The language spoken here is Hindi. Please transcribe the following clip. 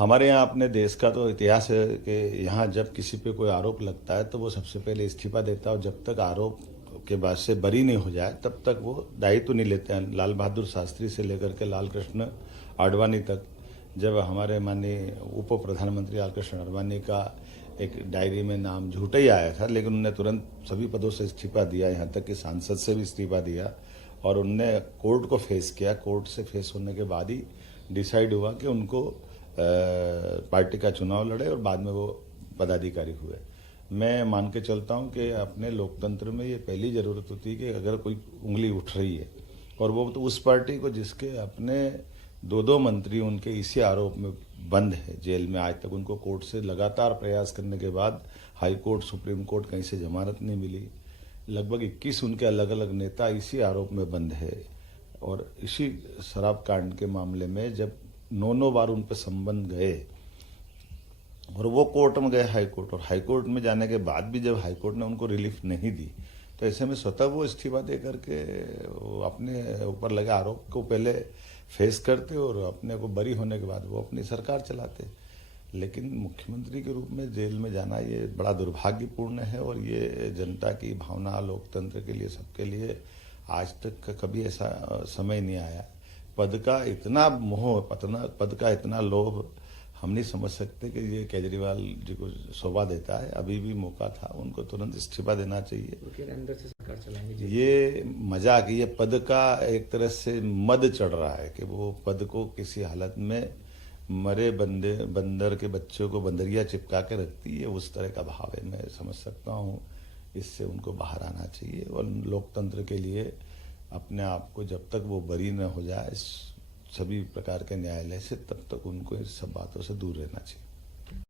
हमारे यहाँ अपने देश का तो इतिहास है कि यहाँ जब किसी पे कोई आरोप लगता है तो वो सबसे पहले इस्तीफा देता है, और जब तक आरोप के बाद से बरी नहीं हो जाए तब तक वो दायित्व नहीं लेते हैं। लाल बहादुर शास्त्री से लेकर के लाल कृष्ण आडवाणी तक, जब हमारे माननीय उप प्रधानमंत्री लाल कृष्ण आडवाणी का एक डायरी में नाम झूठा ही आया था, लेकिन उन्होंने तुरंत सभी पदों से इस्तीफा दिया, यहाँ तक कि सांसद से भी इस्तीफा दिया, और उनने कोर्ट को फेस किया। कोर्ट से फेस होने के बाद ही डिसाइड हुआ कि उनको पार्टी का चुनाव लड़े, और बाद में वो पदाधिकारी हुए। मैं मान के चलता हूँ कि अपने लोकतंत्र में ये पहली ज़रूरत होती है कि अगर कोई उंगली उठ रही है, और वो तो उस पार्टी को जिसके अपने दो दो मंत्री उनके इसी आरोप में बंद है जेल में, आज तक उनको कोर्ट से लगातार प्रयास करने के बाद हाई कोर्ट, सुप्रीम कोर्ट, कहीं से जमानत नहीं मिली। लगभग 21 उनके अलग अलग नेता इसी आरोप में बंद है। और इसी शराब कांड के मामले में जब 9 बार उन पर संबंध गए, और वो कोर्ट में गए, हाई कोर्ट, और हाई कोर्ट में जाने के बाद भी जब हाई कोर्ट ने उनको रिलीफ नहीं दी, तो ऐसे में स्वतः वो इस्तीफा दे करके वो अपने ऊपर लगे आरोप को पहले फेस करते, और अपने को बरी होने के बाद वो अपनी सरकार चलाते। लेकिन मुख्यमंत्री के रूप में जेल में जाना ये बड़ा दुर्भाग्यपूर्ण है, और ये जनता की भावना, लोकतंत्र के लिए, सबके लिए आज तक का कभी ऐसा समय नहीं आया। पद का इतना मोह, पद का इतना लोभ हम नहीं समझ सकते कि ये केजरीवाल जी को शोभा देता है। अभी भी मौका था, उनको तुरंत इस्तीफा देना चाहिए। तो अंदर से सरकार चलाएंगे ये मजाक, ये पद का एक तरह से मद चढ़ रहा है कि वो पद को किसी हालत में मरे बंदर के बच्चों को बंदरिया चिपका के रखती है, उस तरह का भाव है। मैं समझ सकता हूँ, इससे उनको बाहर आना चाहिए, और लोकतंत्र के लिए अपने आप को जब तक वो बरी न हो जाए सभी प्रकार के न्यायालय से, तब तक उनको इस सब बातों से दूर रहना चाहिए।